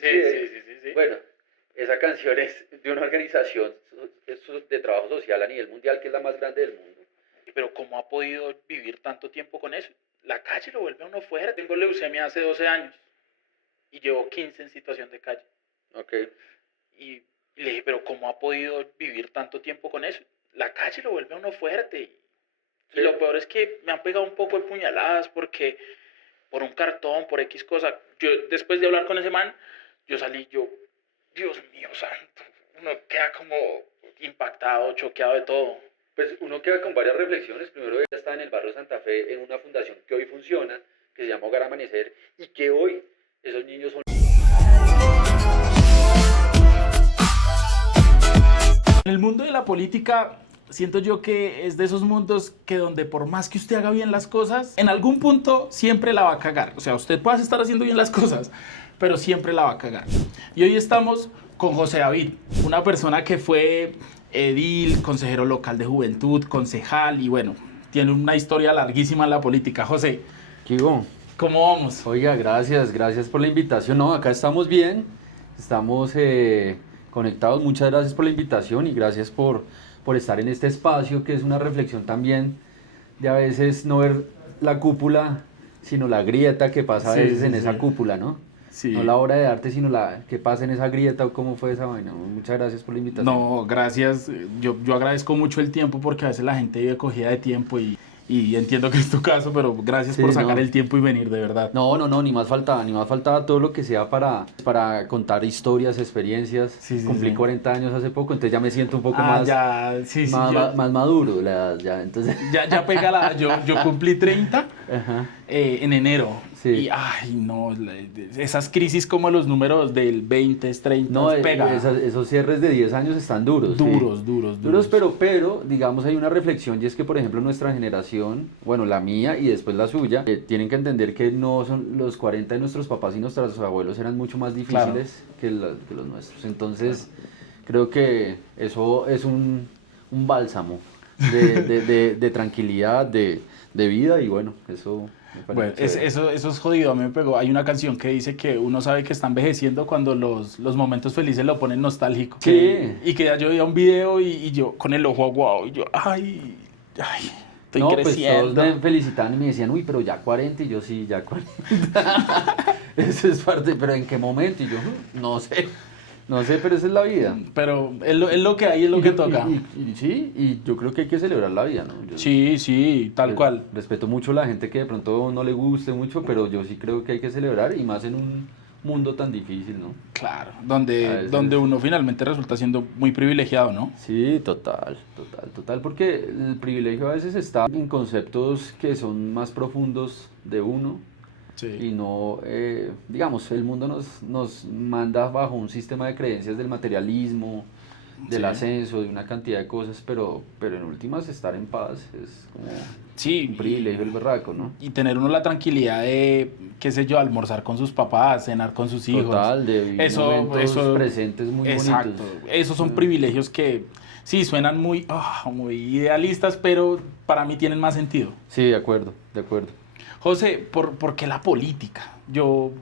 Sí. Bueno, esa canción es de una organización de trabajo social a nivel mundial que es la más grande del mundo. Pero ¿cómo ha podido vivir tanto tiempo con eso? La calle lo vuelve a uno fuerte. Tengo leucemia hace 12 años y llevo 15 en situación de calle. Ok. Y le dije, pero ¿cómo ha podido vivir tanto tiempo con eso? La calle lo vuelve a uno fuerte. Y lo peor es que me han pegado un poco de puñaladas porque por un cartón, por X cosa. Yo, después de hablar con ese man, yo salí, Dios mío santo, uno queda como impactado, choqueado de todo. Pues uno queda con varias reflexiones. Primero, ella está en el barrio Santa Fe en una fundación que hoy funciona, que se llama Hogar Amanecer, y que hoy esos niños son... En el mundo de la política, siento yo que es de esos mundos que donde por más que usted haga bien las cosas, en algún punto siempre la va a cagar. O sea, usted puede estar haciendo bien las cosas, pero siempre la va a cagar. Y hoy estamos con José David, una persona que fue edil, consejero local de juventud, concejal y bueno, tiene una historia larguísima en la política. José, Kigo, ¿cómo vamos? oiga, gracias por la invitación. No, acá estamos bien, estamos conectados. Muchas gracias por la invitación y gracias por estar en este espacio que es una reflexión también de a veces no ver la cúpula, sino la grieta que pasa a veces en esa cúpula, ¿no? Sí. No la obra de arte, sino la que pasa en esa grieta o cómo fue esa vaina. Muchas gracias por la invitación. No, gracias. Yo agradezco mucho el tiempo porque a veces la gente vive cogida de tiempo y entiendo que es tu caso, pero gracias por sacar el tiempo y venir, de verdad. No, ni más faltaba todo lo que sea para contar historias, experiencias. Cumplí 40 años hace poco, entonces ya me siento un poco más maduro, entonces... Ya pega la... Yo cumplí 30 en enero. Sí. Y, ay, no, esas crisis como los números del 20, 30, no, pega. Esos cierres de 10 años están duros. Duros, pero, digamos, hay una reflexión y es que, por ejemplo, nuestra generación, bueno, la mía y después la suya, tienen que entender que no son los 40 de nuestros papás y nuestros abuelos eran mucho más difíciles que los nuestros. Entonces, creo que eso es un bálsamo de tranquilidad, de vida y bueno, eso... Bueno, eso es jodido, a mí me pegó. Hay una canción que dice que uno sabe que está envejeciendo cuando los momentos felices lo ponen nostálgico. Sí. Y que ya yo veía un video y yo con el ojo aguado y yo, ay, estoy creciendo. Pues todos me felicitaban y me decían, uy, pero ya 40 y yo sí, ya 40. Eso es parte, pero ¿en qué momento? Y yo, no sé, pero esa es la vida. Pero es lo que hay, es lo que toca. Y yo creo que hay que celebrar la vida, ¿no? Sí, tal cual. Respeto mucho a la gente que de pronto no le guste mucho, pero yo sí creo que hay que celebrar y más en un mundo tan difícil, ¿no? Claro, donde uno finalmente resulta siendo muy privilegiado, ¿no? Sí, total, porque el privilegio a veces está en conceptos que son más profundos de uno. Sí. Y no, digamos, el mundo nos manda bajo un sistema de creencias del materialismo, del ascenso, de una cantidad de cosas, pero en últimas estar en paz es como un privilegio el berraco, ¿no? Y tener uno la tranquilidad de, qué sé yo, almorzar con sus papás, cenar con sus hijos. Total, de vivir momentos presentes muy bonitos. Exacto, esos son privilegios que sí suenan muy idealistas, pero para mí tienen más sentido. Sí, de acuerdo. José, ¿por qué la política? Yo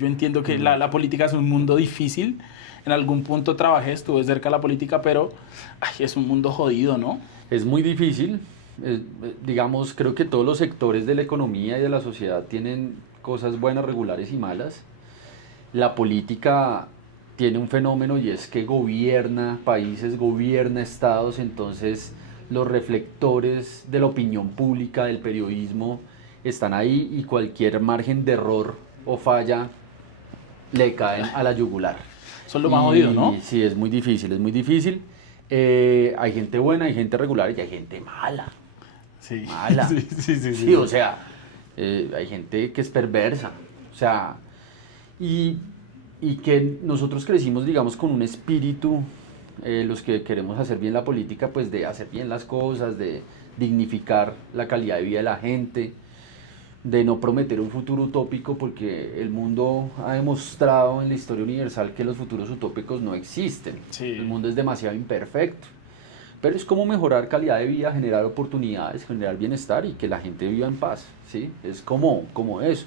entiendo que la política es un mundo difícil. En algún punto estuve cerca de la política, pero es un mundo jodido, ¿no? Es muy difícil. Digamos, creo que todos los sectores de la economía y de la sociedad tienen cosas buenas, regulares y malas. La política tiene un fenómeno y es que gobierna países, gobierna estados, entonces los reflectores de la opinión pública, del periodismo, están ahí y cualquier margen de error o falla le caen a la yugular. Eso es lo más jodido, ¿no? Sí, es muy difícil. Hay gente buena, hay gente regular y hay gente mala. Sí. Mala. Sí, o sea, hay gente que es perversa. O sea, y que nosotros crecimos, digamos, con un espíritu, los que queremos hacer bien la política, pues de hacer bien las cosas, de dignificar la calidad de vida de la gente, de no prometer un futuro utópico, porque el mundo ha demostrado en la historia universal que los futuros utópicos no existen. Sí. El mundo es demasiado imperfecto. Pero es como mejorar calidad de vida, generar oportunidades, generar bienestar y que la gente viva en paz, ¿sí? Es como eso.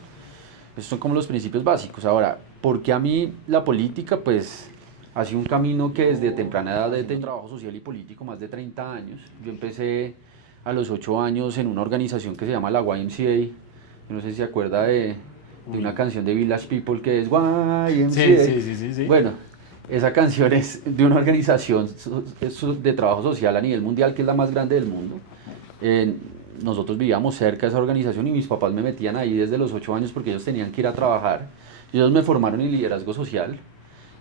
Esos son como los principios básicos. Ahora, ¿por qué a mí la política? Pues ha sido un camino que desde temprana edad, desde trabajo social y político, más de 30 años. Yo empecé a los 8 años en una organización que se llama la YMCA. Yo no sé si se acuerda de una canción de Village People que es YMCA. Sí. Bueno, esa canción es de una organización de trabajo social a nivel mundial que es la más grande del mundo. Nosotros vivíamos cerca de esa organización y mis papás me metían ahí desde los 8 años porque ellos tenían que ir a trabajar. Ellos me formaron en liderazgo social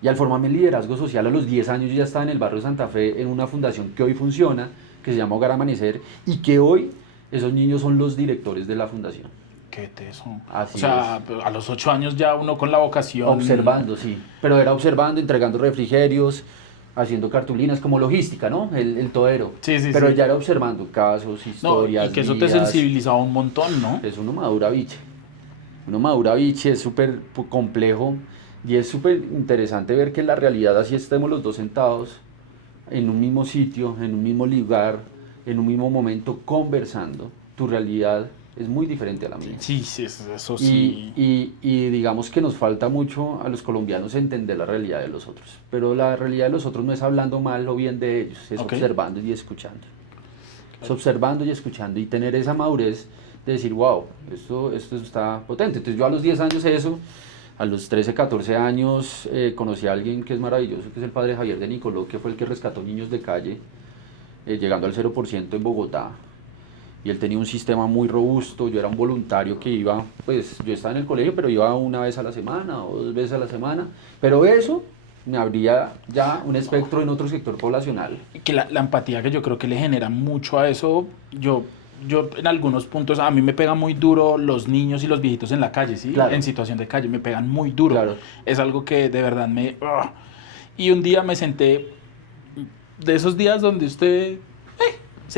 y al formarme en liderazgo social a los 10 años yo ya estaba en el barrio Santa Fe en una fundación que hoy funciona, que se llama Hogar Amanecer, y que hoy esos niños son los directores de la fundación. Qué teso. Así o sea, a los 8 años ya uno con la vocación. Observando, sí. Pero era observando, entregando refrigerios, haciendo cartulinas, como logística, ¿no? El todero. Sí. Pero ya era observando casos, historias, no, y que eso te vidas. sensibilizaba un montón, ¿no? Es uno madura biche. Uno madura biche, es súper complejo y es súper interesante ver que en la realidad así estemos los dos sentados en un mismo sitio, en un mismo lugar, en un mismo momento, conversando. Tu realidad es muy diferente a la mía. Sí, eso sí. Y digamos que nos falta mucho a los colombianos entender la realidad de los otros. Pero la realidad de los otros no es hablando mal o bien de ellos, es observando y escuchando. Es observando y escuchando y tener esa madurez de decir, wow, esto está potente. Entonces yo a los 10 años eso, a los 13, 14 años conocí a alguien que es maravilloso, que es el padre Javier de Nicoló, que fue el que rescató niños de calle, llegando al 0% en Bogotá. Y él tenía un sistema muy robusto. Yo era un voluntario que iba, pues yo estaba en el colegio, pero iba una vez a la semana o 2 veces a la semana, pero eso me abría ya un espectro en otro sector poblacional. Que la empatía que yo creo que le genera mucho a eso, yo en algunos puntos, a mí me pega muy duro los niños y los viejitos en la calle, ¿sí? Claro. En situación de calle, me pegan muy duro. Claro. Es algo que de verdad Y un día me senté, de esos días donde usted...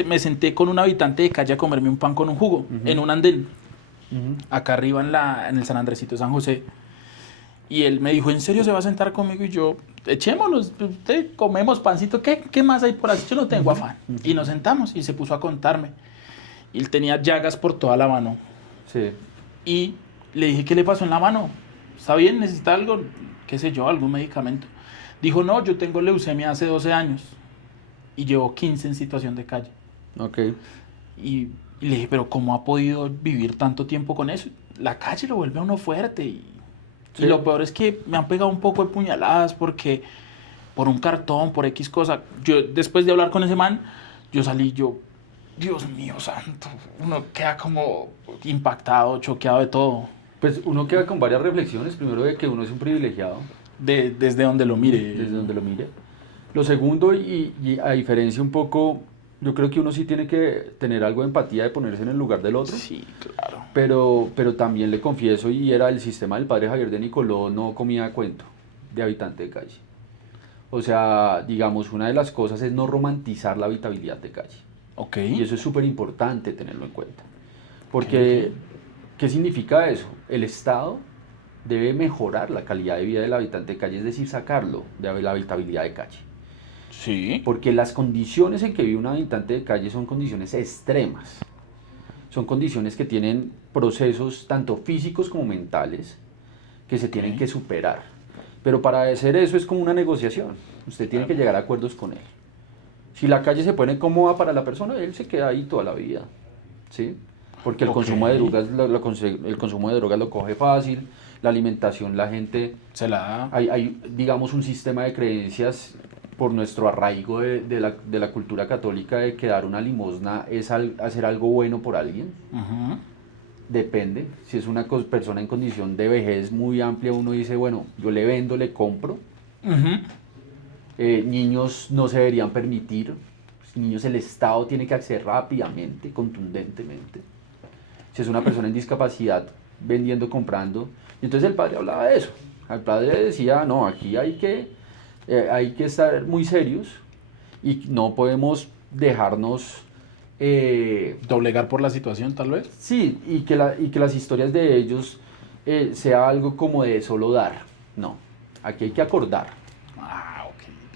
me senté con un habitante de calle a comerme un pan con un jugo, en un andén, acá arriba en el San Andresito de San José. Y él me dijo, ¿en serio se va a sentar conmigo? Y yo, echémonos, comemos pancito, ¿qué más hay por ahí? Yo no tengo afán. Y nos sentamos y se puso a contarme. Y él tenía llagas por toda la mano. Sí. Y le dije, ¿qué le pasó en la mano? ¿Está bien? ¿Necesita algo? ¿Qué sé yo? ¿Algún medicamento? Dijo, no, yo tengo leucemia hace 12 años. Y llevo 15 en situación de calle. Ok. Y le dije, pero ¿cómo ha podido vivir tanto tiempo con eso? La calle lo vuelve a uno fuerte. Y lo peor es que me han pegado un poco de puñaladas porque por un cartón, por X cosa. Yo, después de hablar con ese man, yo salí, Dios mío santo, uno queda como impactado, choqueado de todo. Pues uno queda con varias reflexiones. Primero, de que uno es un privilegiado. Desde donde lo mire. Desde donde lo mire. Lo segundo, y a diferencia un poco, yo creo que uno sí tiene que tener algo de empatía, de ponerse en el lugar del otro. Sí, claro. Pero también le confieso, y era el sistema del padre Javier de Nicoló, no comía cuento de habitante de calle. O sea, digamos, una de las cosas es no romantizar la habitabilidad de calle. Ok. Y eso es súper importante tenerlo en cuenta. Porque, ¿qué significa eso? El Estado debe mejorar la calidad de vida del habitante de calle, es decir, sacarlo de la habitabilidad de calle. Sí. Porque las condiciones en que vive un habitante de calle son condiciones extremas. Son condiciones que tienen procesos tanto físicos como mentales que se tienen que superar. Pero para hacer eso es como una negociación. Usted tiene que llegar a acuerdos con él. Si la calle se pone cómoda para la persona, él se queda ahí toda la vida, ¿sí? Porque el consumo de drogas, el consumo de drogas lo coge fácil, la alimentación, la gente se la da. Hay, digamos, un sistema de creencias por nuestro arraigo de la cultura católica de que dar una limosna es hacer algo bueno por alguien. Depende. Si es una persona en condición de vejez muy amplia, uno dice, bueno, yo le vendo, le compro. Niños no se deberían permitir. Niños, el Estado tiene que acceder rápidamente, contundentemente. Si es una persona en discapacidad, vendiendo, comprando. Y entonces el padre hablaba de eso. El padre decía, no, aquí hay que estar muy serios y no podemos dejarnos... doblegar por la situación, tal vez. Sí, y que las historias de ellos sea algo como de solo dar. No, aquí hay que acordar.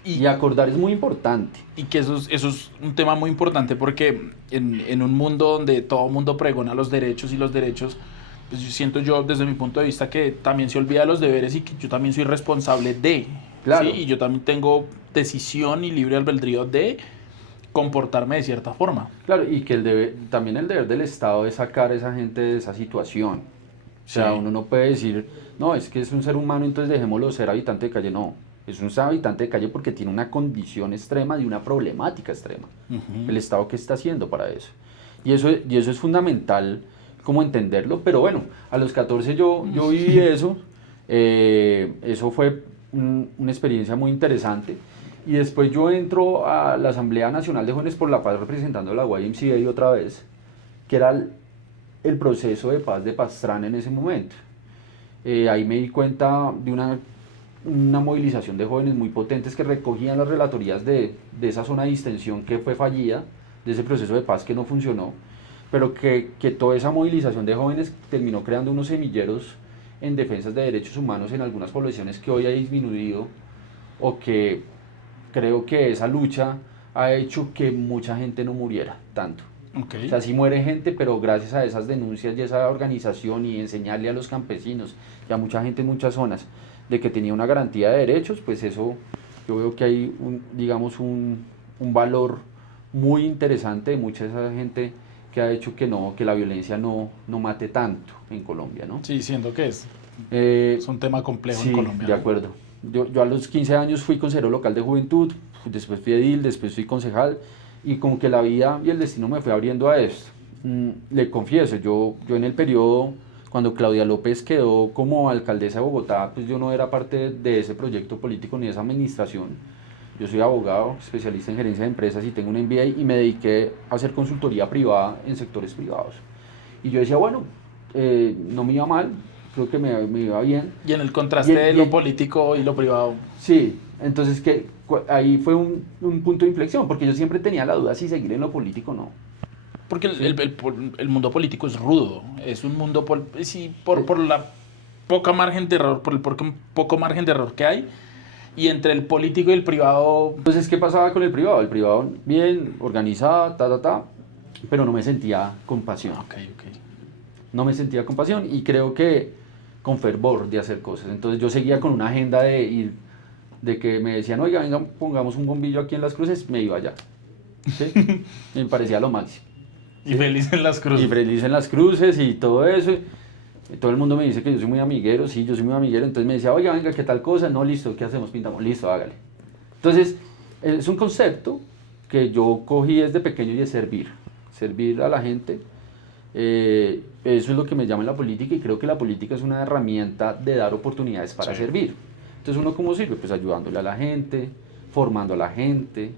Y acordar es muy importante. Y que eso es un tema muy importante porque en un mundo donde todo el mundo pregona los derechos y los derechos, pues yo siento yo desde mi punto de vista que también se olvida de los deberes y que yo también soy responsable de, Claro. ¿sí? Y yo también tengo decisión y libre albedrío de comportarme de cierta forma. Claro, y que también el deber del Estado es sacar a esa gente de esa situación. O sea, Sí. uno no puede decir, no, es que es un ser humano, entonces dejémoslo ser habitante de calle. No, es un habitante de calle porque tiene una condición extrema y una problemática extrema. El Estado, ¿qué está haciendo para eso? Y eso es fundamental, como entenderlo. Pero bueno, a los 14 yo viví eso. Eso fue una experiencia muy interesante. Y después yo entro a la Asamblea Nacional de Jóvenes por la Paz representando a la YMCA otra vez, que era el proceso de paz de Pastrana en ese momento. Ahí me di cuenta de una movilización de jóvenes muy potentes que recogían las relatorías de esa zona de distensión que fue fallida, de ese proceso de paz que no funcionó, pero que toda esa movilización de jóvenes terminó creando unos semilleros en defensas de derechos humanos en algunas poblaciones que hoy ha disminuido, o que creo que esa lucha ha hecho que mucha gente no muriera tanto. Okay. O sea, sí muere gente, pero gracias a esas denuncias y esa organización y enseñarle a los campesinos y a mucha gente en muchas zonas de que tenía una garantía de derechos, pues eso yo veo que hay digamos un valor muy interesante de mucha de esa gente que ha hecho que la violencia no mate tanto en Colombia, ¿no? Sí, siento que es un tema complejo Sí, en Colombia. de acuerdo. Yo a los 15 años fui consejero local de juventud, después fui edil, después fui concejal, y como que la vida y el destino me fue abriendo a esto. Le confieso, yo en el periodo, cuando Claudia López quedó como alcaldesa de Bogotá, pues yo no era parte de ese proyecto político ni de esa administración. Yo soy abogado, especialista en gerencia de empresas y tengo un MBA, y me dediqué a hacer consultoría privada en sectores privados. Y yo decía, bueno, no me iba mal, creo que me iba bien. Y en el contraste de lo político y lo privado. Sí, entonces ahí fue un punto de inflexión, porque yo siempre tenía la duda si seguir en lo político o no. Porque el mundo político es rudo, es un mundo por la poca margen de error, por el poco margen de error que hay, y entre el político y el privado. Entonces, ¿qué pasaba con el privado? El privado bien, organizado, pero no me sentía con pasión. Okay. No me sentía con pasión y creo que con fervor de hacer cosas. Entonces yo seguía con una agenda de ir, de que me decían, oiga, venga, pongamos un bombillo aquí en Las Cruces, me iba allá. ¿Sí? Me parecía lo máximo. Y feliz en Las Cruces. Y feliz en Las Cruces y todo eso. Y todo el mundo me dice que yo soy muy amiguero, sí, yo soy muy amiguero. Entonces me decía, oiga, venga, ¿qué tal cosa? No, listo, ¿qué hacemos? Pintamos, listo, hágale. Entonces, es un concepto que yo cogí desde pequeño y de servir a la gente. Eso es lo que me llama en la política, y creo que la política es una herramienta de dar oportunidades para servir. Entonces, ¿uno cómo sirve? Pues ayudándole a la gente, formando a la gente,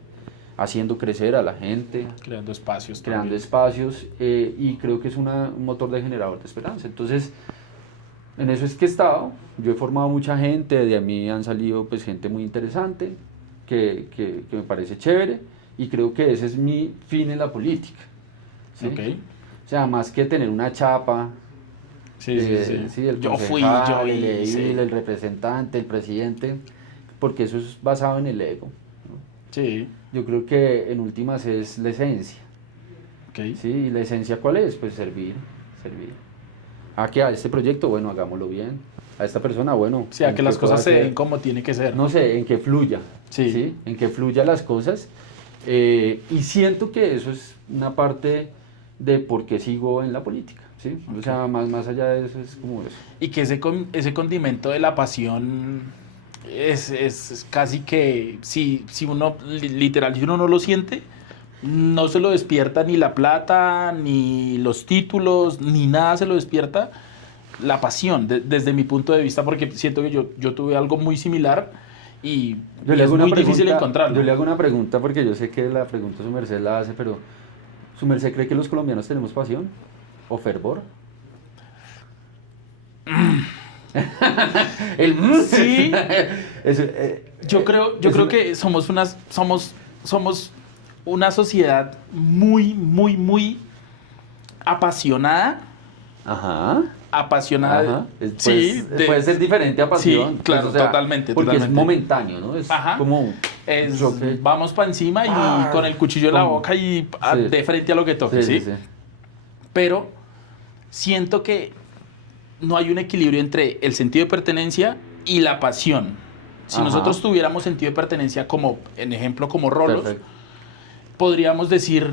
haciendo crecer a la gente, creando espacios, y creo que es un motor de generador de esperanza. Entonces, en eso es que he estado. Yo he formado mucha gente, de a mí han salido pues gente muy interesante, que me parece chévere, y creo que ese es mi fin en la política, ¿sí? Okay. O sea, más que tener una chapa, sí, el yo concejal, fui, el edil, el representante, el presidente, porque eso es basado en el ego, ¿no? Sí. Yo creo que en últimas es la esencia. Okay. ¿Sí? ¿Y la esencia cuál es? Pues servir. A este proyecto, bueno, hagámoslo bien. A esta persona, bueno. Sí, a que las cosas se den como tiene que ser. No sé, en que fluya. Sí. En que fluya las cosas. Y siento que eso es una parte de por qué sigo en la política, ¿sí? Okay. O sea, más allá de eso es como eso. Y que ese condimento de la pasión es casi que, si uno, literal, si uno no lo siente, no se lo despierta ni la plata, ni los títulos, ni nada se lo despierta la pasión, desde mi punto de vista, porque siento que yo tuve algo muy similar y es muy difícil encontrarlo. Yo le hago una pregunta, porque yo sé que la pregunta su merced la hace, pero ¿su merced cree que los colombianos tenemos pasión o fervor? Sí. Yo creo que somos una sociedad muy, muy, muy apasionada. Ajá. Apasionada. Sí, puede ser diferente a pasión. Sí, claro, pues, totalmente. Porque es momentáneo, ¿no? Es como... vamos para encima y con el cuchillo en la boca y de frente a lo que toque, ¿sí? Sí. Pero siento que no hay un equilibrio entre el sentido de pertenencia y la pasión. Si Ajá. nosotros tuviéramos sentido de pertenencia como, en ejemplo, como rolos, Perfecto. podríamos decir,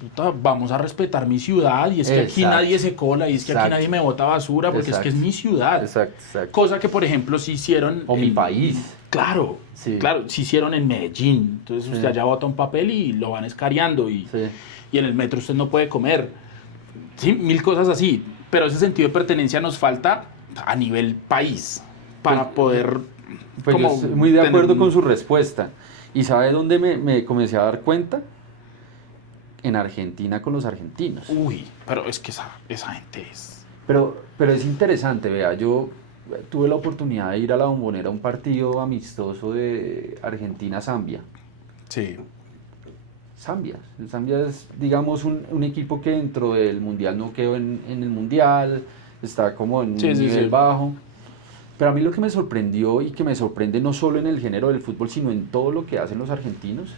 puta, vamos a respetar mi ciudad y es que aquí Exacto. nadie se cola y es que aquí Exacto. nadie me bota basura porque es que es Exacto. mi ciudad. Exacto. Cosa que, por ejemplo, si hicieron... O mi país. Claro, Sí. claro, si hicieron en Medellín. Entonces usted Sí. allá bota un papel y lo van escareando y Sí. en el metro usted no puede comer. Sí, mil cosas así. Pero ese sentido de pertenencia nos falta a nivel país para poder... Pues yo como estoy muy de tener acuerdo un- con su respuesta. ¿Y sabe dónde me comencé a dar cuenta? En Argentina con los argentinos. Uy, pero es que esa gente es... Pero es interesante, vea, yo tuve la oportunidad de ir a La Bombonera a un partido amistoso de Argentina-Zambia. Sí. Zambia es, digamos, un equipo que dentro del Mundial no quedó en el Mundial, está como en un Sí, sí, nivel sí. bajo. Pero a mí lo que me sorprendió y que me sorprende no solo en el género del fútbol, sino en todo lo que hacen los argentinos,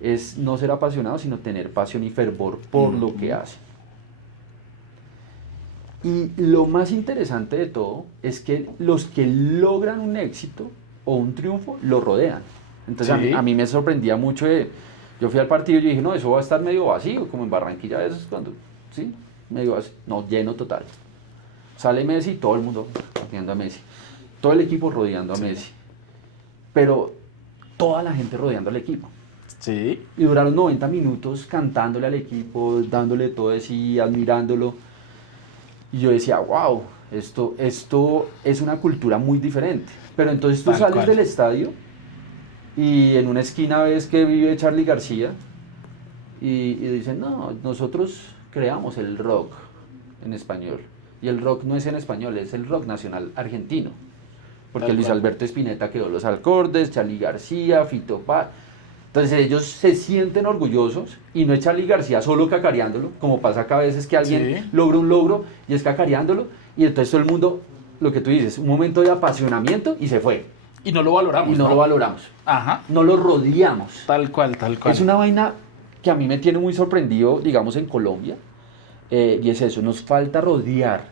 es no ser apasionado, sino tener pasión y fervor por lo que hacen. Y lo más interesante de todo es que los que logran un éxito o un triunfo lo rodean. Entonces Sí. a mí me sorprendía mucho yo fui al partido y yo dije, no, eso va a estar medio vacío, como en Barranquilla a veces cuando, ¿sí? Medio vacío. No, lleno total. Sale Messi, todo el mundo rodeando a Messi. Todo el equipo rodeando a Messi. Pero toda la gente rodeando al equipo. Sí. Y duraron 90 minutos cantándole al equipo, dándole todo de sí, admirándolo. Y yo decía, wow, esto es una cultura muy diferente. Pero entonces tú Tal sales cual. del estadio y en una esquina ves que vive Charly García y dicen, no, nosotros creamos el rock en español. Y el rock no es en español, es el rock nacional argentino. Porque Tal Luis cual. Alberto Spinetta quedó los acordes, Charly García, Fito Páez. Entonces ellos se sienten orgullosos y no es Charly García solo cacareándolo, como pasa acá a veces que alguien Sí. logra un logro y es cacareándolo y entonces todo el mundo, lo que tú dices, un momento de apasionamiento y se fue. Y no lo valoramos, Y no lo valoramos, Ajá. no lo rodeamos. Tal cual, tal cual. Es una vaina que a mí me tiene muy sorprendido, digamos, en Colombia, y es eso, nos falta rodear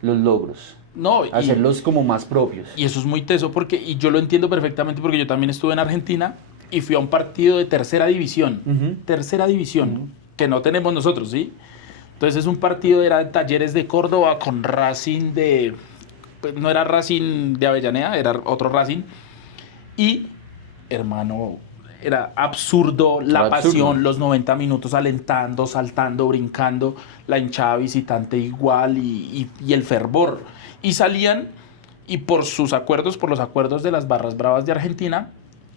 los logros, No, hacerlos como más propios. y eso es muy teso porque, y yo lo entiendo perfectamente porque yo también estuve en Argentina y fui a un partido de tercera división. Ujú. Tercera división, Ujú. que no tenemos nosotros, ¿sí? Entonces es un partido, era de Talleres de Córdoba con Racing de... Pues no era Racing de Avellaneda, era otro Racing. Y, hermano, era absurdo la Era absurdo. pasión, los 90 minutos alentando, saltando, brincando, la hinchada visitante igual y el fervor. Y salían, y por sus acuerdos, por los acuerdos de las barras bravas de Argentina,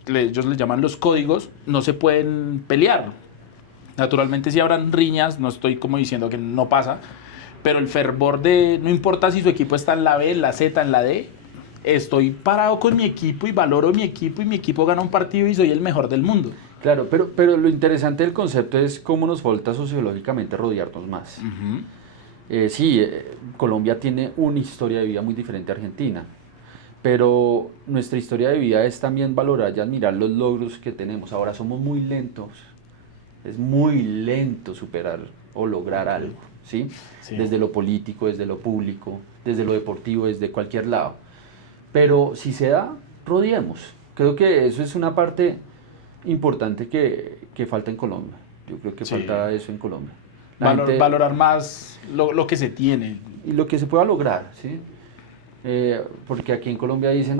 ellos les llaman los códigos, no se pueden pelear. Naturalmente si habrán riñas, no estoy como diciendo que no pasa, pero el fervor de, no importa si su equipo está en la B, en la Z, en la D, estoy parado con mi equipo y valoro mi equipo y mi equipo gana un partido y soy el mejor del mundo. Claro, pero lo interesante del concepto es cómo nos falta sociológicamente rodearnos más. Sí, Colombia tiene una historia de vida muy diferente a Argentina, pero nuestra historia de vida es también valorar y admirar los logros que tenemos. Ahora somos muy lentos, es muy lento superar o lograr algo, ¿sí? Sí. Desde lo político, desde lo público, desde lo deportivo, desde cualquier lado. Pero si se da, rodeemos. Creo que eso es una parte importante que falta en Colombia. Yo creo que Sí. falta eso en Colombia. La gente- Valorar más lo que se tiene. y lo que se pueda lograr, ¿sí? Porque aquí en Colombia dicen,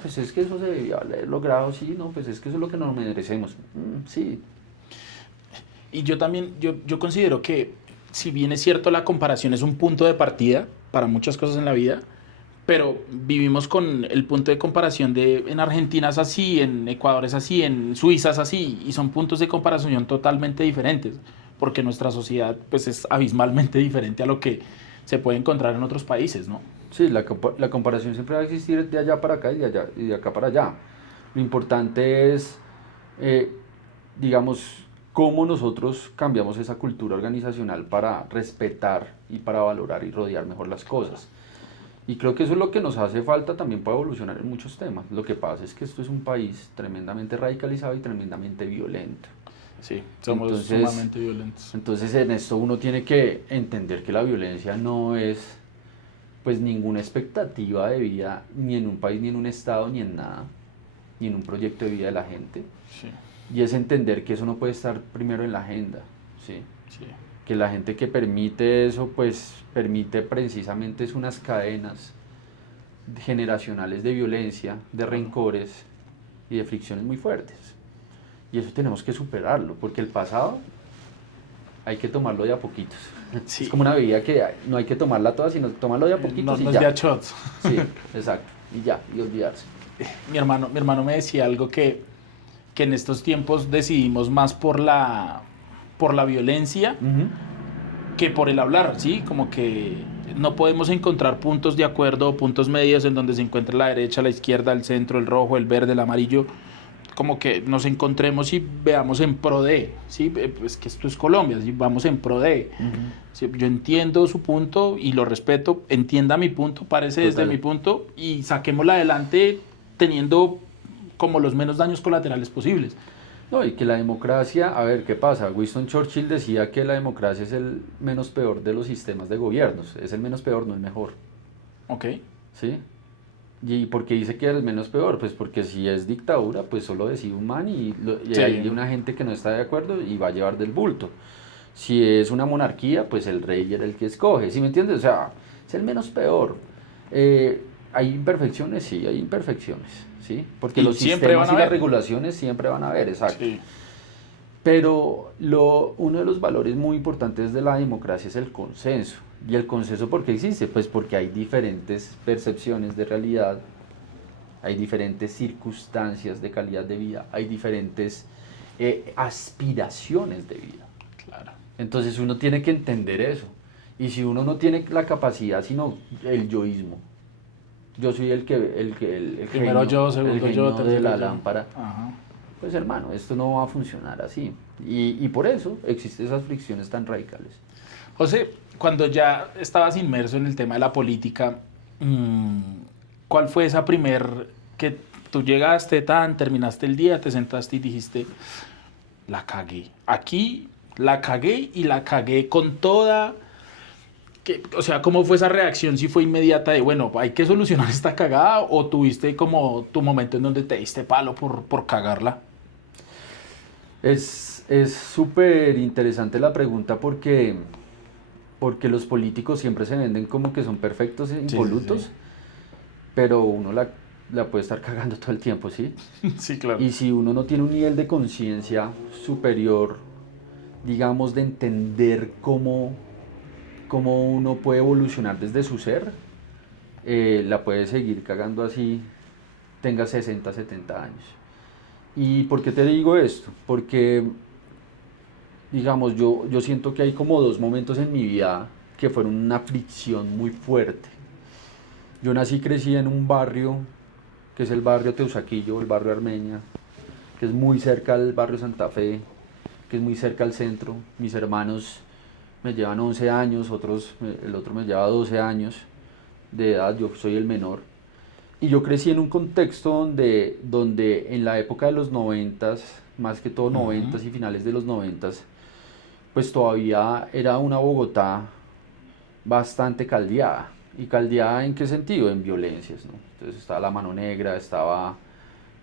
pues es que eso se debía haber logrado, sí, no, pues es que eso es lo que nos merecemos. Sí, Y yo también, yo considero que si bien es cierto la comparación es un punto de partida para muchas cosas en la vida, pero vivimos con el punto de comparación de en Argentina es así, en Ecuador es así, en Suiza es así, y son puntos de comparación totalmente diferentes, porque nuestra sociedad pues es abismalmente diferente a lo que se puede encontrar en otros países, ¿no? sí, la comparación siempre va a existir de allá para acá y de acá para allá. Lo importante es, digamos, cómo nosotros cambiamos esa cultura organizacional para respetar y para valorar y rodear mejor las cosas. Y creo que eso es lo que nos hace falta también para evolucionar en muchos temas. Lo que pasa es que esto es un país tremendamente radicalizado y tremendamente violento. Sí, somos Entonces- sumamente violentos. Entonces en esto uno tiene que entender que la violencia no es pues ninguna expectativa de vida, ni en un país, ni en un estado, ni en nada, ni en un proyecto de vida de la gente. Sí, Y es entender que eso no puede estar primero en la agenda, ¿sí? sí. Que la gente que permite eso, pues permite precisamente es unas cadenas generacionales de violencia, de rencores y de fricciones muy fuertes. Y eso tenemos que superarlo, porque el pasado hay que tomarlo de a poquitos. Sí. Es como una bebida que no hay que tomarla toda, sino tomarlo de a poquitos No, y no es ya. de a shots. Sí, exacto. Y ya, y olvidarse. Mi hermano me decía algo que en estos tiempos decidimos más por la violencia que por el hablar, ¿sí? Como que no podemos encontrar puntos de acuerdo, puntos medios en donde se encuentre la derecha, la izquierda, el centro, el rojo, el verde, el amarillo, como que nos encontremos y veamos en pro de, ¿sí? Pues que esto es Colombia, ¿sí? Vamos en pro de. ¿Sí? Yo entiendo su punto y lo respeto, entienda mi punto, parece desde mi punto y saquémosla adelante teniendo como los menos daños colaterales posibles. No, y que la democracia, a ver, ¿qué pasa? Winston Churchill decía que la democracia es el menos peor de los sistemas de gobiernos. Es el menos peor, no el mejor. Ok. ¿Sí? ¿Y por qué dice que es el menos peor? Pues porque si es dictadura, pues solo decide un man y Sí. hay una gente que no está de acuerdo y va a llevar del bulto. Si es una monarquía, pues el rey era el que escoge, ¿sí me entiendes? O sea, es el menos peor. ¿Hay imperfecciones? Sí, hay imperfecciones, ¿sí? Porque Y los siempre sistemas van a y las haber. regulaciones siempre van a haber, exacto. Sí. Pero uno de los valores muy importantes de la democracia es el consenso. ¿Y el consenso por qué existe? Pues porque hay diferentes percepciones de realidad, hay diferentes circunstancias de calidad de vida, hay diferentes aspiraciones de vida. Claro. Entonces uno tiene que entender eso. Y si uno no tiene la capacidad, sino el yoísmo, yo soy el Primero genio, yo, segundo el genio yo, de tercero la yo. lámpara. Ajá. Pues hermano, esto no va a funcionar así. Y por eso existen esas fricciones tan radicales. José, cuando ya estabas inmerso en el tema de la política, ¿cuál fue esa que tú llegaste, terminaste el día, te sentaste y dijiste, la cagué? Aquí la cagué y la cagué con toda... o sea, ¿cómo fue esa reacción? ¿Si fue inmediata de, bueno, hay que solucionar esta cagada o tuviste como tu momento en donde te diste palo por cagarla? Es súper interesante la pregunta porque los políticos siempre se venden como que son perfectos e impolutos, Sí. pero uno la puede estar cagando todo el tiempo, ¿sí? Sí, claro. Y si uno no tiene un nivel de conciencia superior, digamos, de entender cómo uno puede evolucionar desde su ser, la puede seguir cagando así, tenga 60, 70 años. ¿Y por qué te digo esto? Porque, digamos, yo siento que hay como dos momentos en mi vida que fueron una fricción muy fuerte. Yo nací y crecí en un barrio, que es el barrio Teusaquillo, el barrio Armenia, que es muy cerca al barrio Santa Fe, que es muy cerca al centro. Mis hermanos me llevan 11 años, el otro me lleva 12 años de edad, yo soy el menor. Y yo crecí en un contexto donde en la época de los 90s, más que todo 90s y finales de los 90s, pues todavía era una Bogotá bastante caldeada. ¿Y caldeada en qué sentido? En violencias, ¿no? Entonces estaba la mano negra,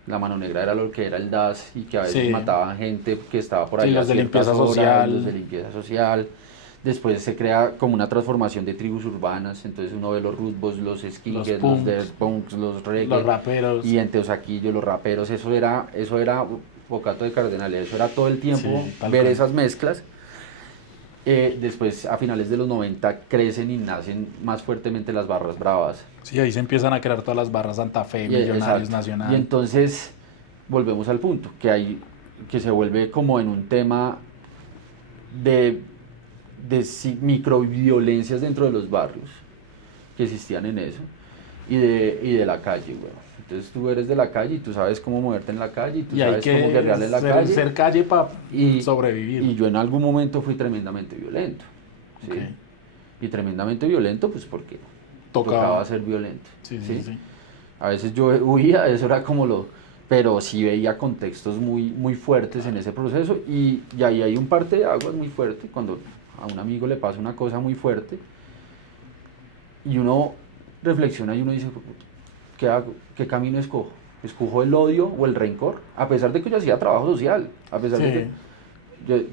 la mano negra era lo que era el DAS y que a veces Sí. mataban gente que estaba por ahí Sí, a los de ciertas limpieza horas, social. los de limpieza social. Después se crea como una transformación de tribus urbanas, entonces uno ve los rudbos, los skinheads, los dirt punks, los reggae, los raperos. y en Teusaquillo los raperos, eso era Bocato de Cardenales, eso era todo el tiempo Sí, tal ver cual. esas mezclas. Después a finales de los 90 crecen y nacen más fuertemente las barras bravas. Sí, ahí se empiezan a crear todas las barras Santa Fe, Millonarios, Exacto. Nacional. Y entonces volvemos al punto, que se vuelve como en un tema de microviolencias dentro de los barrios que existían en eso y de la calle, güey. Entonces tú eres de la calle y tú sabes cómo moverte en la calle y tú Y hay sabes cómo que guerrearle en la calle. ser calle para Y sobrevivir. Y yo en algún momento fui tremendamente violento, ¿sí? Ok. Y tremendamente violento pues porque Tocaba. ser violento, Sí. A veces yo huía, eso era pero sí veía contextos muy, muy fuertes en ese proceso y ahí hay un parte de aguas muy fuerte cuando a un amigo le pasa una cosa muy fuerte y uno reflexiona y uno dice, ¿qué hago? ¿Qué camino escojo? ¿Escojo el odio o el rencor? A pesar de que yo hacía trabajo social, a pesar de que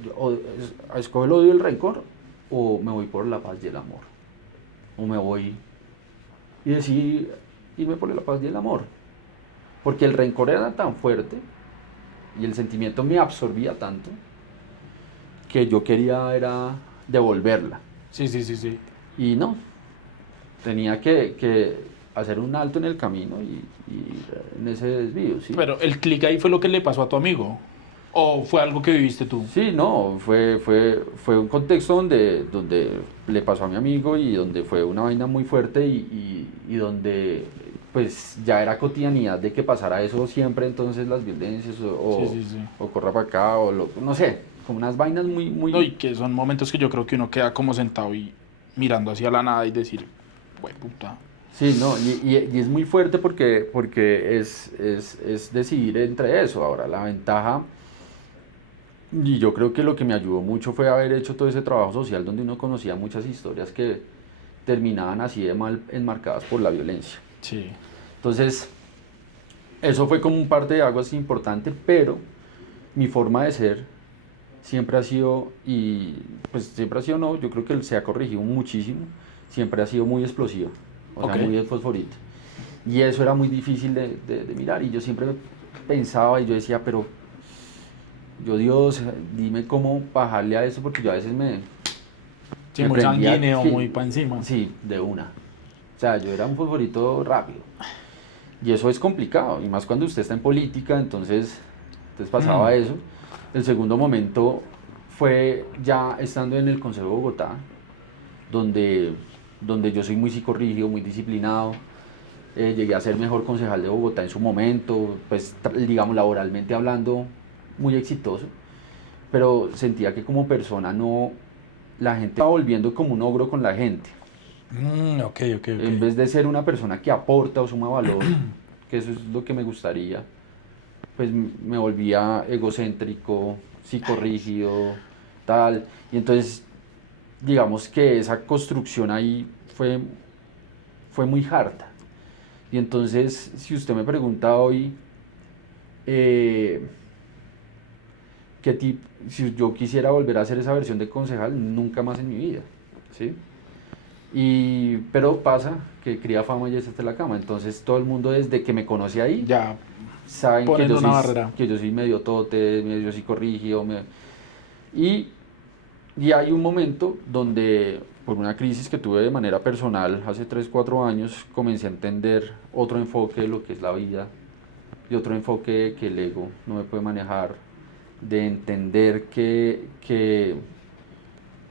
escojo el odio y el rencor, o me voy por la paz y el amor, o me voy y decidí irme por la paz y el amor, porque el rencor era tan fuerte y el sentimiento me absorbía tanto que yo quería era devolverla. Sí, sí, sí, sí. Y no, tenía que hacer un alto en el camino y en ese desvío, ¿sí? Pero el clic ahí fue lo que le pasó a tu amigo. ¿O fue algo que viviste tú? Sí, no, fue un contexto donde le pasó a mi amigo y donde fue una vaina muy fuerte y donde pues ya era cotidianidad de que pasara eso siempre, entonces las violencias o corra para acá no sé, como unas vainas muy... No, y que son momentos que yo creo que uno queda como sentado y mirando hacia la nada y decir, güey, puta. Sí, no, y es muy fuerte porque es decidir entre eso. Ahora, la ventaja, y yo creo que lo que me ayudó mucho fue haber hecho todo ese trabajo social donde uno conocía muchas historias que terminaban así de mal enmarcadas por la violencia. Sí. Entonces, eso fue como un parte de aguas importante, pero mi forma de ser siempre ha sido, y pues siempre ha sido no, yo creo que se ha corregido muchísimo, siempre ha sido muy explosiva, o sea, muy fosforita. Y eso era muy difícil de mirar, y yo siempre pensaba y yo decía, pero yo Dios, dime cómo bajarle a eso, porque yo a veces Sí, me muy prendía, sanguíneo, sí, muy para encima. Sí, de una. O sea, yo era un fosforito rápido. Y eso es complicado, y más cuando usted está en política, entonces pasaba eso. El segundo momento fue ya estando en el Consejo de Bogotá, donde yo soy muy psicorrígido, muy disciplinado. Llegué a ser mejor concejal de Bogotá en su momento, pues digamos laboralmente hablando, muy exitoso, pero sentía que como persona no, la gente estaba volviendo como un ogro con la gente. Ok. En vez de ser una persona que aporta o suma valor, que eso es lo que me gustaría, pues me volvía egocéntrico, psicorrígido, tal. Y entonces, digamos que esa construcción ahí fue muy harta. Y entonces, si usted me pregunta hoy, si yo quisiera volver a hacer esa versión de concejal, nunca más en mi vida, ¿sí? Pero pasa que cría fama y ya está en la cama, entonces todo el mundo desde que me conoce ahí, Ya saben ponen una barrera. que yo soy medio tote, medio psicorrígido, y hay un momento donde, por una crisis que tuve de manera personal hace 3, 4 años, comencé a entender otro enfoque de lo que es la vida y otro enfoque de que el ego no me puede manejar, de entender que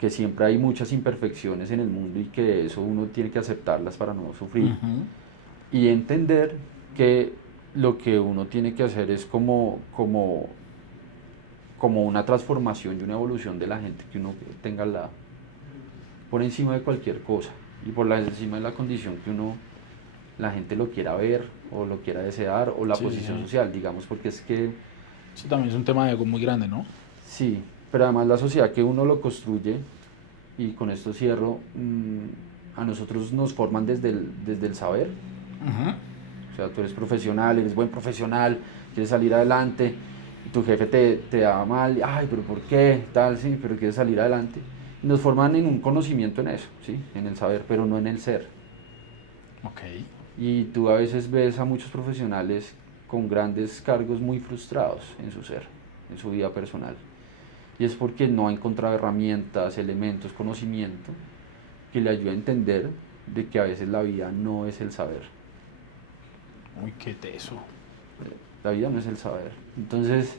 siempre hay muchas imperfecciones en el mundo y que eso uno tiene que aceptarlas para no sufrir. Y entender que lo que uno tiene que hacer es como una transformación y una evolución de la gente, que uno tenga por encima de cualquier cosa y por encima de la condición que la gente lo quiera ver o lo quiera desear, o la posición social, digamos, porque es que... Eso también es un tema de ego muy grande, ¿no? Sí, pero además la sociedad que uno lo construye, y con esto cierro, a nosotros nos forman desde el saber. O sea, tú eres profesional, eres buen profesional, quieres salir adelante, y tu jefe te da mal, ay, pero ¿por qué? Tal, sí, pero quieres salir adelante. Y nos forman en un conocimiento en eso, ¿sí? En el saber, pero no en el ser. Ok. Y tú a veces ves a muchos profesionales con grandes cargos muy frustrados en su ser, en su vida personal. Y es porque no ha encontrado herramientas, elementos, conocimiento que le ayude a entender de que a veces la vida no es el saber. Uy, qué teso. La vida no es el saber. Entonces,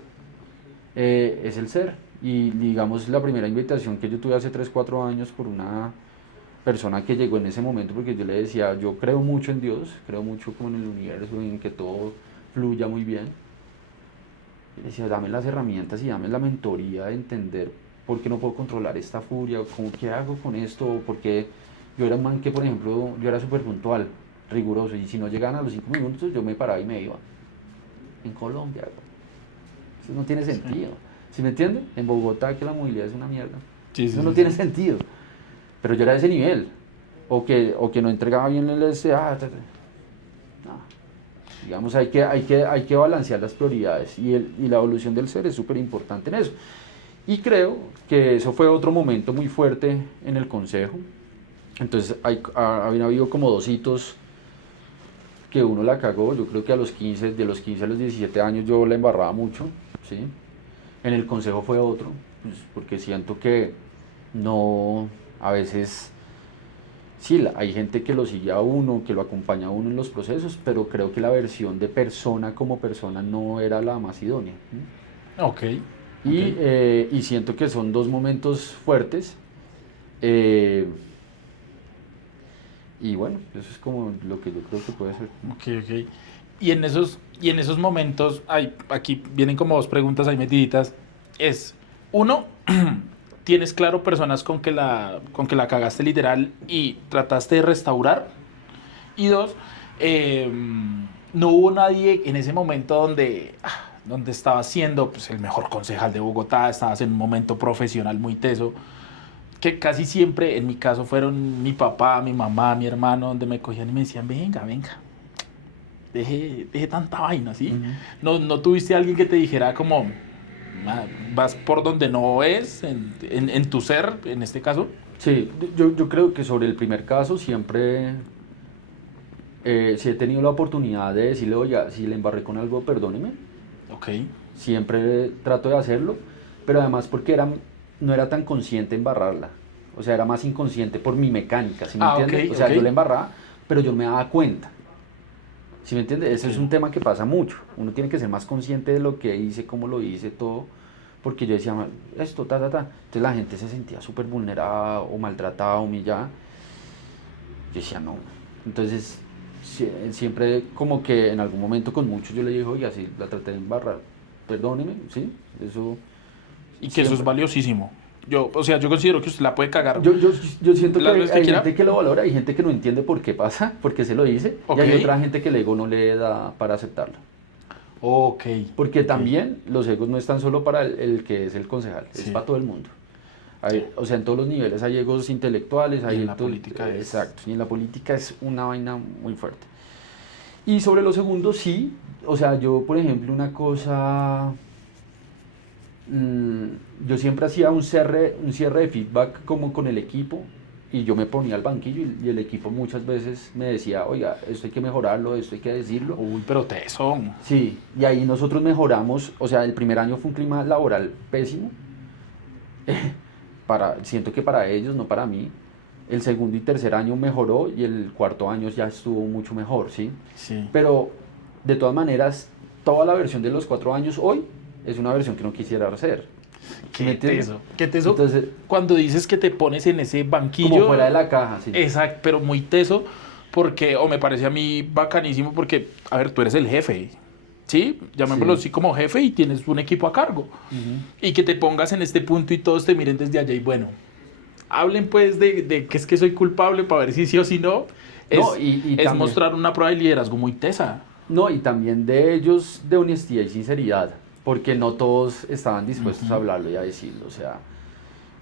es el ser. Y digamos, la primera invitación que yo tuve hace 3, 4 años por una persona que llegó en ese momento, porque yo le decía, yo creo mucho en Dios, creo mucho como en el universo, en que todo fluya muy bien. Y le decía, dame las herramientas y dame la mentoría de entender por qué no puedo controlar esta furia, o qué hago con esto, o por qué yo era un man que, por ejemplo, yo era súper puntual, riguroso, y si no llegaban a los 5 minutos yo me paraba y me iba. En Colombia, eso no tiene sentido. ¿Sí me entiende? En Bogotá, que la movilidad es una mierda. Sí, eso no tiene sentido. Pero yo era de ese nivel. o que no entregaba bien el SDA. No. Digamos, hay que balancear las prioridades y la evolución del ser es súper importante en eso. Y creo que eso fue otro momento muy fuerte en el consejo. Entonces, habían habido como 2 hitos que uno la cagó. Yo creo que de los 15 a los 17 años yo la embarraba mucho, ¿sí? En el consejo fue otro, pues, porque siento que no, a veces, sí, hay gente que lo sigue a uno, que lo acompaña a uno en los procesos, pero creo que la versión de persona como persona no era la más idónea, ¿sí? Ok. Y siento que son 2 momentos fuertes. Y bueno, eso es como lo que yo creo que puede ser. Ok. Y en esos momentos, aquí vienen como 2 preguntas ahí metiditas. Es, uno, ¿tienes claro personas con que la cagaste literal y trataste de restaurar? Y 2, no hubo nadie en ese momento donde estabas siendo pues, el mejor concejal de Bogotá, estabas en un momento profesional muy teso, que casi siempre, en mi caso, fueron mi papá, mi mamá, mi hermano, donde me cogían y me decían, venga, deje tanta vaina, ¿sí? No tuviste a alguien que te dijera como, vas por donde no es, en tu ser, en este caso. Sí, yo creo que sobre el primer caso siempre, si he tenido la oportunidad de decirle, oye, si le embarré con algo, perdóneme. Ok. Siempre trato de hacerlo, pero además porque no era tan consciente embarrarla. O sea, era más inconsciente por mi mecánica, ¿sí me entiendes? Ok, o sea, ok. yo la embarraba, pero yo no me daba cuenta. ¿Sí me entiendes? Ese es un tema que pasa mucho. Uno tiene que ser más consciente de lo que hice, cómo lo hice, todo. Porque yo decía, esto, ta. Entonces la gente se sentía súper vulnerada o maltratada, humillada. Yo decía, no. Entonces, siempre como que en algún momento con muchos yo le dije, oye, así la traté de embarrar. Perdóneme, ¿sí? Eso... Y que eso es valiosísimo. Yo considero que usted la puede cagar. Yo siento que las veces que hay quiera. gente que lo valora, hay gente que no entiende por qué pasa, por qué se lo dice, Ok. y hay otra gente que el ego no le da para aceptarlo. Ok. Porque ok. también los egos no están solo para el que es el concejal, es Sí. para todo el mundo. O sea, en todos los niveles hay egos intelectuales. Y en la política es... Exacto, y en la política es una vaina muy fuerte. Y sobre lo segundo, sí, o sea, yo, por ejemplo, una cosa... yo siempre hacía un cierre de feedback como con el equipo y yo me ponía al banquillo y el equipo muchas veces me decía, oiga, esto hay que mejorarlo, esto hay que decirlo. Uy, pero teso. Sí, y ahí nosotros mejoramos, o sea, el primer año fue un clima laboral pésimo, siento que para ellos, no para mí. El segundo y tercer año mejoró y el cuarto año ya estuvo mucho mejor, ¿sí? Sí. Pero de todas maneras, toda la versión de los 4 años hoy es una versión que no quisiera hacer. ¿Sí me entiendes? Qué teso. Entonces, Cuando dices que te pones en ese banquillo. como fuera de la caja, sí. Exacto, pero muy teso. Porque, me parece a mí bacanísimo porque, a ver, tú eres el jefe. ¿Sí? Llamémoslo Sí. así como jefe y tienes un equipo a cargo. Y que te pongas en este punto y todos te miren desde allá y bueno. Hablen pues de que es que soy culpable para ver si sí o si no. Es, No, y es también- mostrar una prueba de liderazgo muy tesa. No, y también de ellos de honestidad y sinceridad, porque no todos estaban dispuestos a hablarlo y a decirlo. O sea,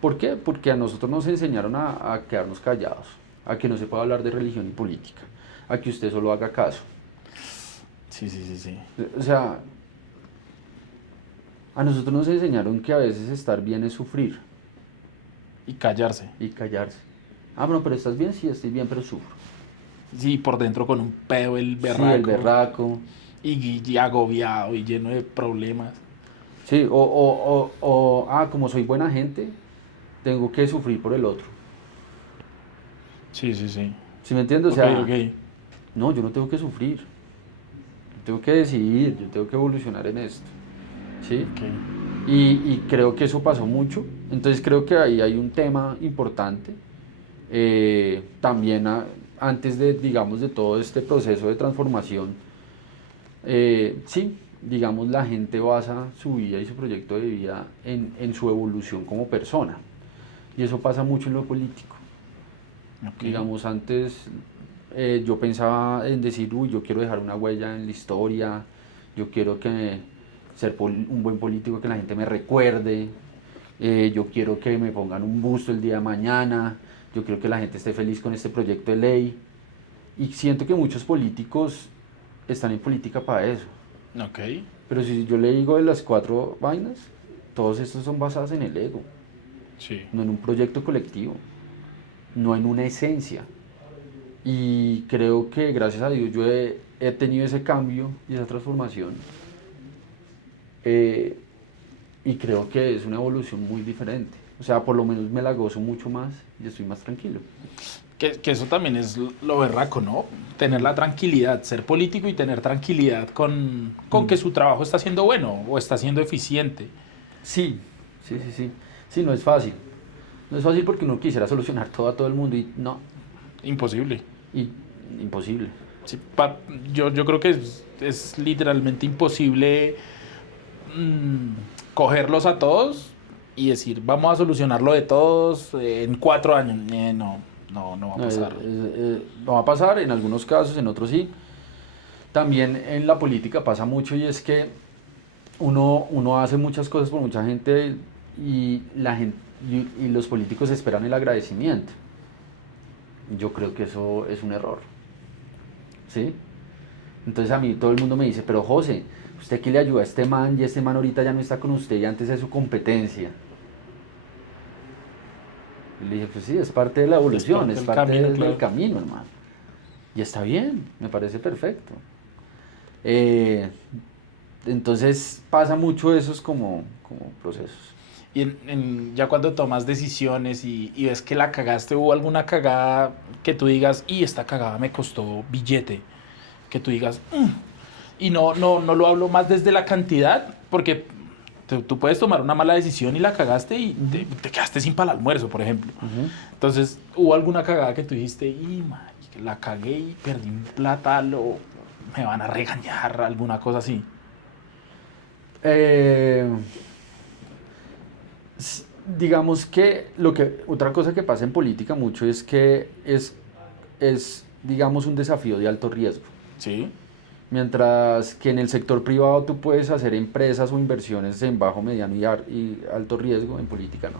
¿por qué? Porque a nosotros nos enseñaron a quedarnos callados, a que no se pueda hablar de religión y política, a que usted solo haga caso. Sí. O sea, a nosotros nos enseñaron que a veces estar bien es sufrir Y callarse. y callarse. Ah, bueno, pero ¿estás bien? Sí, estoy bien, pero sufro. Sí, por dentro con un pedo el berraco. Sí, el berraco. Y agobiado y lleno de problemas. Sí, como soy buena gente, tengo que sufrir por el otro. Sí. ¿Sí me entiendes? O sea, Ok. no, yo no tengo que sufrir. Yo tengo que decidir, yo tengo que evolucionar en esto. ¿Sí? Ok. Y creo que eso pasó mucho. Entonces creo que ahí hay un tema importante. También antes de, digamos, de todo este proceso de transformación, sí, digamos, la gente basa su vida y su proyecto de vida en su evolución como persona. Y eso pasa mucho en lo político. Ok. Digamos, antes yo pensaba en decir, uy, yo quiero dejar una huella en la historia, yo quiero ser un buen político, que la gente me recuerde, yo quiero que me pongan un busto el día de mañana, yo creo que la gente esté feliz con este proyecto de ley, y siento que muchos políticos están en política para eso. Ok. Pero si yo le digo de las 4 vainas, todos estos son basados en el ego, Sí. no en un proyecto colectivo, no en una esencia. Y creo que gracias a Dios yo he tenido ese cambio y esa transformación. Y creo que es una evolución muy diferente. O sea, por lo menos me la gozo mucho más y estoy más tranquilo. Que eso también es lo berraco, ¿no? Tener la tranquilidad, ser político y tener tranquilidad con que su trabajo está siendo bueno o está siendo eficiente. Sí, sí, sí, sí. Sí, no es fácil. No es fácil porque uno quisiera solucionar todo a todo el mundo y no, Imposible. y imposible. Sí, yo creo que es literalmente imposible cogerlos a todos y decir, vamos a solucionarlo de todos en 4 años. No va a No, pasar. no va a pasar, en algunos casos, en otros sí. También en la política pasa mucho y es que uno hace muchas cosas por mucha gente y la gente y los políticos esperan el agradecimiento. Yo creo que eso es un error. ¿Sí? Entonces a mí todo el mundo me dice, pero José, usted que le ayuda a este man y este man ahorita ya no está con usted y antes es su competencia. Y le dije, pues sí, es parte de la evolución, es parte camino, del claro. camino, hermano. Y está bien, me parece perfecto. Entonces pasa mucho esos como procesos. Y ya cuando tomas decisiones y ves que la cagaste, hubo alguna cagada que tú digas, y esta cagada me costó billete, que tú digas, y no lo hablo más desde la cantidad, porque tú puedes tomar una mala decisión y la cagaste y te quedaste sin para el almuerzo, por ejemplo. Entonces, ¿hubo alguna cagada que tú dijiste, y la cagué y perdí un plata, me van a regañar, alguna cosa así? Digamos que otra cosa que pasa en política mucho es que es digamos un desafío de alto riesgo. Sí. Mientras que en el sector privado tú puedes hacer empresas o inversiones en bajo, mediano y alto riesgo, en política no.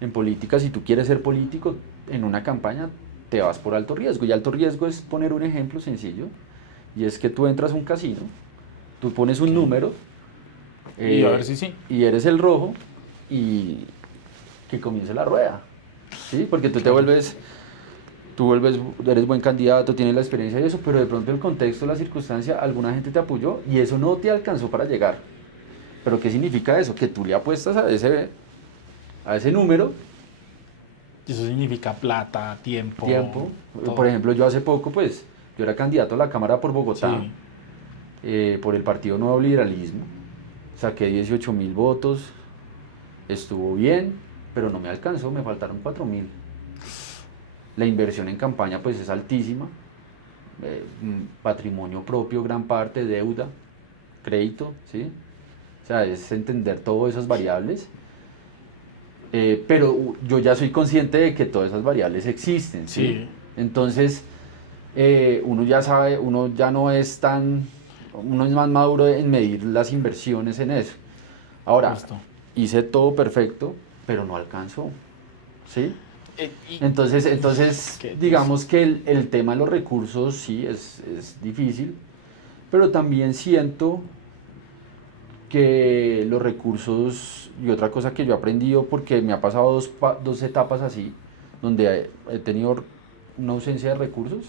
En política, si tú quieres ser político en una campaña, te vas por alto riesgo. Y alto riesgo es poner un ejemplo sencillo, y es que tú entras a un casino, tú pones un número, Y a ver si sí. y eres el rojo, y que comience la rueda, ¿sí? Porque eres buen candidato, tienes la experiencia y eso, pero de pronto el contexto, la circunstancia, alguna gente te apoyó y eso no te alcanzó para llegar. ¿Pero qué significa eso? Que tú le apuestas a ese número. Y eso significa plata, tiempo. Todo. Por ejemplo, yo hace poco, pues, yo era candidato a la Cámara por Bogotá, por el Partido Nuevo Liberalismo, saqué 18.000 votos, estuvo bien, pero no me alcanzó, me faltaron 4.000. La inversión en campaña pues es altísima, patrimonio propio, gran parte, deuda, crédito, ¿sí? O sea, es entender todas esas variables, pero yo ya soy consciente de que todas esas variables existen, ¿sí? Sí. Entonces, uno ya sabe, uno es más maduro en medir las inversiones en eso. Ahora, hice todo perfecto, pero no alcanzó, ¿sí? Entonces digamos que el tema de los recursos sí es difícil, pero también siento que los recursos, y otra cosa que yo he aprendido porque me ha pasado dos etapas así, donde he tenido una ausencia de recursos,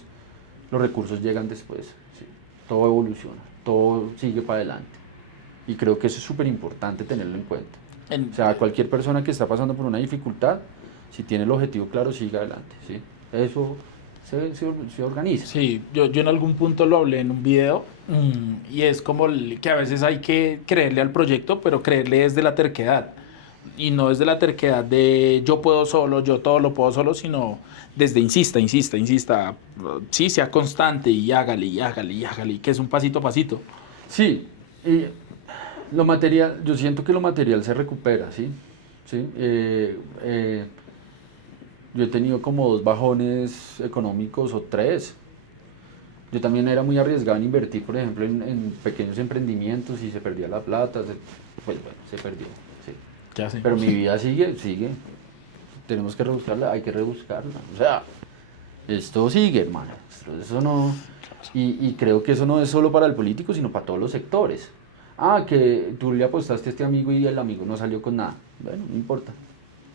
los recursos llegan después, ¿sí? Todo evoluciona, todo sigue para adelante, y creo que eso es súper importante tenerlo en cuenta. O sea, cualquier persona que está pasando por una dificultad, si tiene el objetivo claro, siga adelante, ¿sí? Eso se organiza. Sí, yo en algún punto lo hablé en un video y es como que a veces hay que creerle al proyecto, pero creerle desde la terquedad. Y no desde la terquedad de yo puedo solo, yo todo lo puedo solo, sino desde insista, sí, sea constante y hágale, y que es un pasito a pasito. Sí, y lo material, yo siento que lo material se recupera, ¿sí? ¿Sí? Yo he tenido como 2 bajones económicos o 3. Yo también era muy arriesgado en invertir, por ejemplo, en pequeños emprendimientos y se perdía la plata, se perdió, sí. ¿Qué hace? Pero mi vida sigue. tenemos que rebuscarla, hay que rebuscarla. O sea, esto sigue, hermano. Eso no... Y creo que eso no es solo para el político, sino para todos los sectores. Ah, que tú le apostaste a este amigo y el amigo no salió con nada. Bueno, no importa.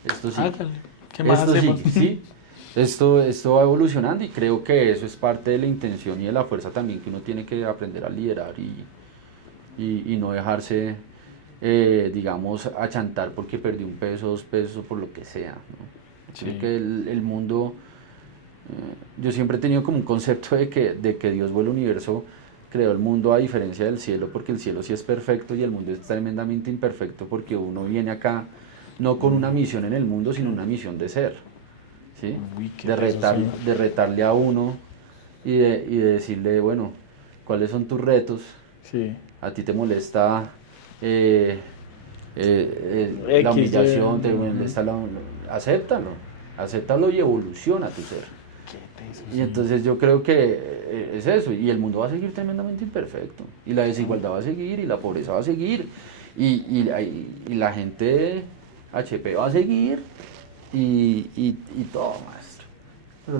Esto sí. Hágale. ¿Qué más Esto hacemos? sí, sí. Esto va evolucionando y creo que eso es parte de la intención y de la fuerza también que uno tiene que aprender a liderar y no dejarse, digamos, achantar porque perdió un peso, 2 pesos o por lo que sea, ¿no? Sí. Creo que el mundo, yo siempre he tenido como un concepto de que Dios o el universo creó el mundo a diferencia del cielo, porque el cielo sí es perfecto y el mundo es tremendamente imperfecto porque uno viene acá no con una misión en el mundo, sino una misión de ser. ¿Sí? Uy, qué de, peso, sí. de retarle a uno y de decirle, bueno, ¿cuáles son tus retos? Sí. ¿A ti te molesta la X, humillación? ¿Te ujú. molesta acéptalo y evoluciona tu ser. Qué peso, Y sí. entonces yo creo que es eso, y el mundo va a seguir tremendamente imperfecto, y la desigualdad va a seguir, y la pobreza va a seguir, y la gente HP va a seguir, y todo, maestro. Pero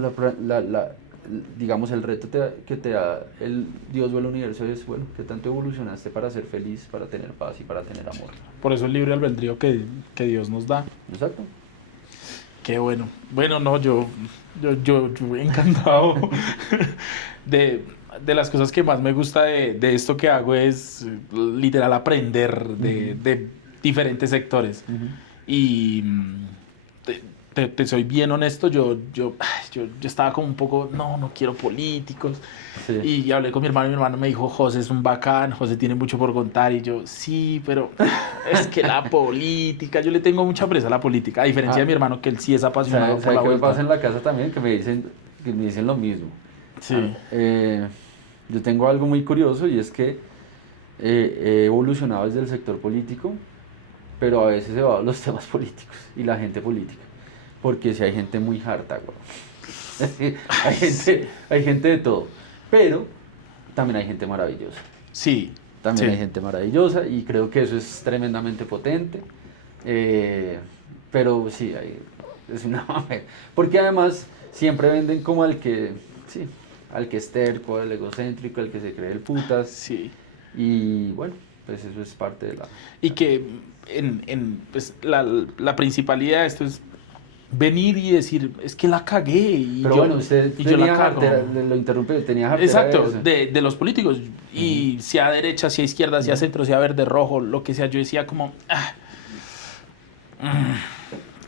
digamos, el reto que te da el Dios o el universo es, bueno, ¿qué tanto evolucionaste para ser feliz, para tener paz y para tener amor? Por eso el libre albedrío que Dios nos da. Exacto. Qué bueno. Bueno, no, yo encantado. De las cosas que más me gusta de esto que hago es literal aprender de diferentes sectores. Y te soy bien honesto, yo estaba como un poco, no quiero políticos. Sí. Y hablé con mi hermano me dijo, José es un bacán, José tiene mucho por contar. Y yo, sí, pero es que la política, yo le tengo mucha presa a la política, a diferencia de mi hermano, que él sí es apasionado por la ¿Sabe qué me vuelta. pasa en la casa también? Que me dicen lo mismo. Sí. Yo tengo algo muy curioso y es que he evolucionado desde el sector político, pero a veces he va a los temas políticos y la gente política. Porque si hay gente muy harta, güey. Hay gente de todo. Pero también hay gente maravillosa. Sí. También Sí. hay gente maravillosa y creo que eso es tremendamente potente. Pero sí, es una mamera. Porque además siempre venden como al que es terco, al egocéntrico, al que se cree el putas. Sí. Y bueno, pues eso es parte de la... Y que pues, la principal idea de esto es venir y decir, es que la cagué. Y Pero yo, bueno, usted y yo la tenía cago. jartera, lo interrumpe, tenía jartera Exacto, eso. de los políticos. Y sea derecha, sea izquierda, sea centro, sea verde, rojo, lo que sea, yo decía como...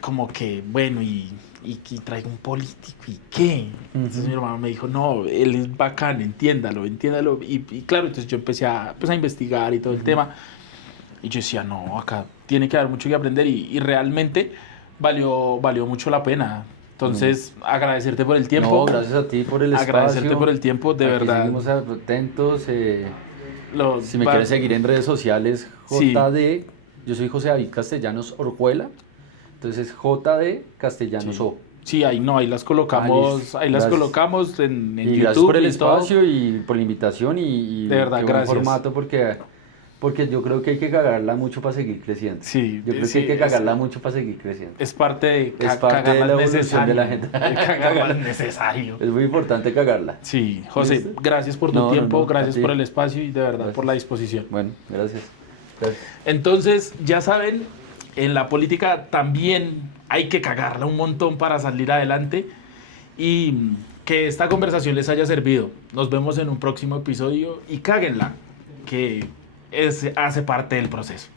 como que, bueno, y traigo un político, ¿y qué? Entonces mi hermano me dijo, no, él es bacán, entiéndalo. Y claro, entonces yo empecé a investigar y todo el tema. Y yo decía, no, acá tiene que haber mucho que aprender y realmente valió mucho la pena. Entonces, agradecerte por el tiempo. No, gracias a ti por el espacio. Agradecerte por el tiempo, de Aquí verdad. seguimos atentos. Si me Va- quieres seguir en redes sociales, Sí. JD, yo soy José David Castellanos Orjuela, entonces JD Castellanos Sí. O. Sí, ahí las colocamos, listo. ahí las Gracias. colocamos en Y YouTube. gracias por el y todo. espacio y por la invitación y De verdad, qué buen gracias. formato porque yo creo que hay que cagarla mucho para seguir creciendo. Sí, Yo creo sí, que hay que es- cagarla mucho para seguir creciendo. Es parte de Es parte de la evolución de la gente. Cagarla es necesario. Es muy importante cagarla. Sí, José, ¿Listo? gracias por tu No, no, tiempo, no, a gracias ti. por el espacio y de verdad Gracias. por la disposición. Bueno, gracias. Gracias. Entonces, ya saben, en la política también hay que cagarla un montón para salir adelante y que esta conversación les haya servido. Nos vemos en un próximo episodio y cáguenla, que hace parte del proceso.